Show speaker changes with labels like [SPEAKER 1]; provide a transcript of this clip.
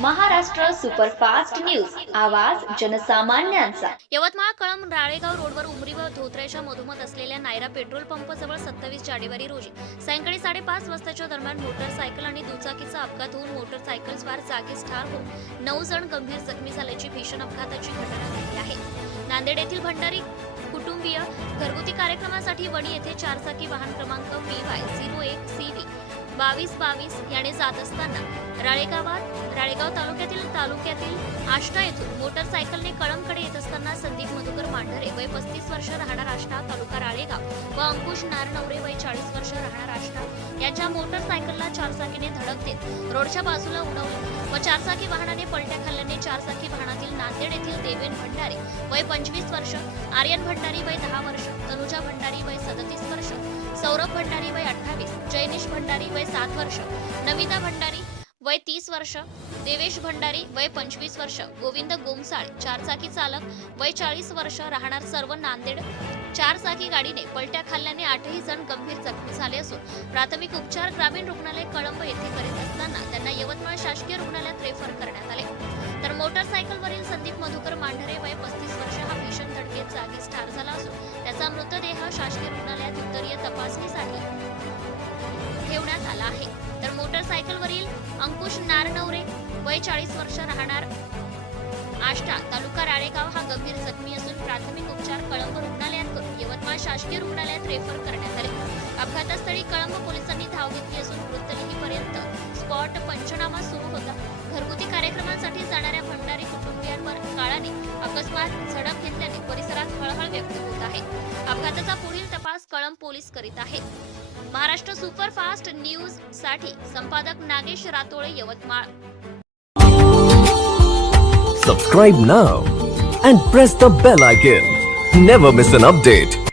[SPEAKER 1] Maharashtra superfast news. आवाज जनसामान्यांचा.
[SPEAKER 2] यवतमाळ कळम राळेगाव रोडवर उमरी व धोत्र्याच्या मधोमध असलेल्या नायरा पेट्रोल पंप जवळ सत्तावीस जानेवारी रोजी सायंकाळी साडेपाच वाजताच्या दरम्यान मोटरसायकल आणि दुचाकीचा अपघात होऊन मोटरसायकल स्वार जागीच ठार होऊन नऊ जण गंभीर जखमी झाल्याची भीषण अपघाताची घटना घडली आहे. नांदेड येथील भंडारी कुटुंबीय घरगुती कार्यक्रमासाठी वणी येथे चारचाकी वाहन क्रमांक व्ही वाय झिरो एक सी व्ही बावीस बावीस याने जात असताना राळेगावात राळेगाव तालुक्यातील तालुक्यातील आष्टा येथून मोटरसायकलने कळमकडे येत असताना संदीप मधुकर मांढरे वय पस्तीस वर्ष राहणार आष्टा तालुका राळेगाव व अंकुश नारनवरे वय चाळीस वर्ष राहणार आष्टा. यांच्या मोटरसायकलला चारचाकीने धडक देत रोडच्या बाजूला उडवली व चारचाकी वाहनाने पलट्या चारचाकी वाहनातील नांदेड येथील देवेन भंडारी वय पंचवीस वर्ष आर्यन भंडारी वय दहा वर्ष तनुजा भंडारी वय सदतीस वर्ष सौरभ भंडारी वय अठ्ठावीस जयनीश भंडारी वय सात वर्ष नमिता भंडारी वय तीस वर्ष देवेश भंडारी वय पंचवीस वर्ष गोविंद गोमसाळ चारचाकी चालक वय चाळीस वर्ष राहणार सर्व नांदेड. चारचाकी गाडीने पलट्या खाल्ल्याने आठही जण गंभीर जखमी झाले असून प्राथमिक उपचार ग्रामीण रुग्णालय कळंब येथे करीत असताना त्यांना यवतमाळ शासकीय रुग्णालयात रेफर करण्यात आले. नारनवरे वय चाळीस वर्ष राहणार. आष्टा तालुका राळेगाव हा गंभीर जखमी असून प्राथमिक उपचार कळंब रुग्णालयात करून यवतमाळ शासकीय रुग्णालयात रेफर करण्यात आले. अपघातस्थळी कळंब पोलिसांनी धाव घेतली असून मृतदेहीपर्यंत स्पॉट पंचनामा सुरू होता. घरगुती कार्यक्रमांसाठी जाणाऱ्या भंडारी कुटुंबियांवर काळाने अकस्मात झडप घेतल्याने परिसरात हळहळ व्यक्त होत आहे. अपघाताचा पुढील तपास कळंब पोलीस करीत आहेत. महाराष्ट्र सुपर फास्ट न्यूजसाठी संपादक Nagesh Ratole Yavatmal.
[SPEAKER 3] Subscribe now and press the bell icon never miss an update